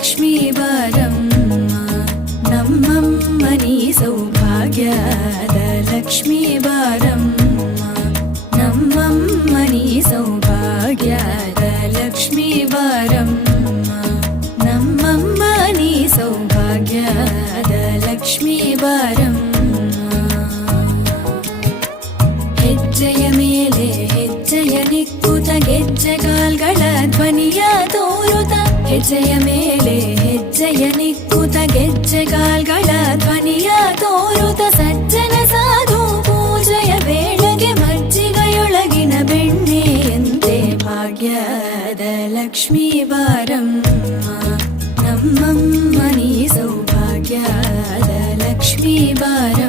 ಲಕ್ಷ್ಮೀ ಬಾರಮ್ಮ ನಮ್ಮಮ್ಮನಿ ಸೌಭಾಗ್ಯದ ಲಕ್ಷ್ಮೀ ಬಾರಮ್ಮ ನಮ್ಮಮ್ಮನಿ ಸೌಭಾಗ್ಯದ ಲಕ್ಷ್ಮೀ ಬಾರಮ್ಮ ನಮ್ಮಮ್ಮನಿ ಸೌಭಾಗ್ಯದ ಲಕ್ಷ್ಮೀ ಬಾರಮ್ಮ ಹೆಜ್ಜೆಯ ಮೇಲೆ ಹೆಜ್ಜೆಯ ನಿಕ್ಕುತ ಗೆಜ್ಜೆಗಾಲ್ಗಳ ಧ್ವನಿಯ ತೋರುತ ಹೆಜ್ಜೆಯ ಮೇಲೆ ಹೆಜ್ಜೆಯ ನಿಕ್ಕುತ ಗೆಜ್ಜೆಗಾಲ್ಗಳ ಧ್ವನಿಯ ತೋರುತ ಸಜ್ಜನ ಸಾಧು ಪೂಜೆಯ ವೇಳೆಗೆ ಮಜ್ಜಿಗೆಯೊಳಗಿನ ಬೆಣ್ಣೆಯಂತೆ ಭಾಗ್ಯದ ಲಕ್ಷ್ಮೀ ಬಾರಮ್ಮ ನಮ್ಮಮ್ಮನಿ ಸೌಭಾಗ್ಯದ ಲಕ್ಷ್ಮೀ ಬಾರಮ್ಮ